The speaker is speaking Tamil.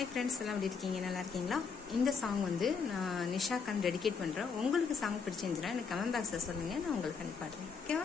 ஹாய் ஃப்ரெண்ட்ஸ், எல்லாம் எப்படி இருக்கீங்க? நல்லா இருக்கீங்களா? இந்த சாங் வந்து நான் நிஷாக்கான் டெடிகேட் பண்ணுறேன். உங்களுக்கு சாங் பிடிச்சிருந்துச்சுன்னா எனக்கு கமெண்ட் பாக்ஸில் சொல்லுங்கள், நான் உங்களுக்கு அனுப்பி பாடுறேன். ஓகேவா?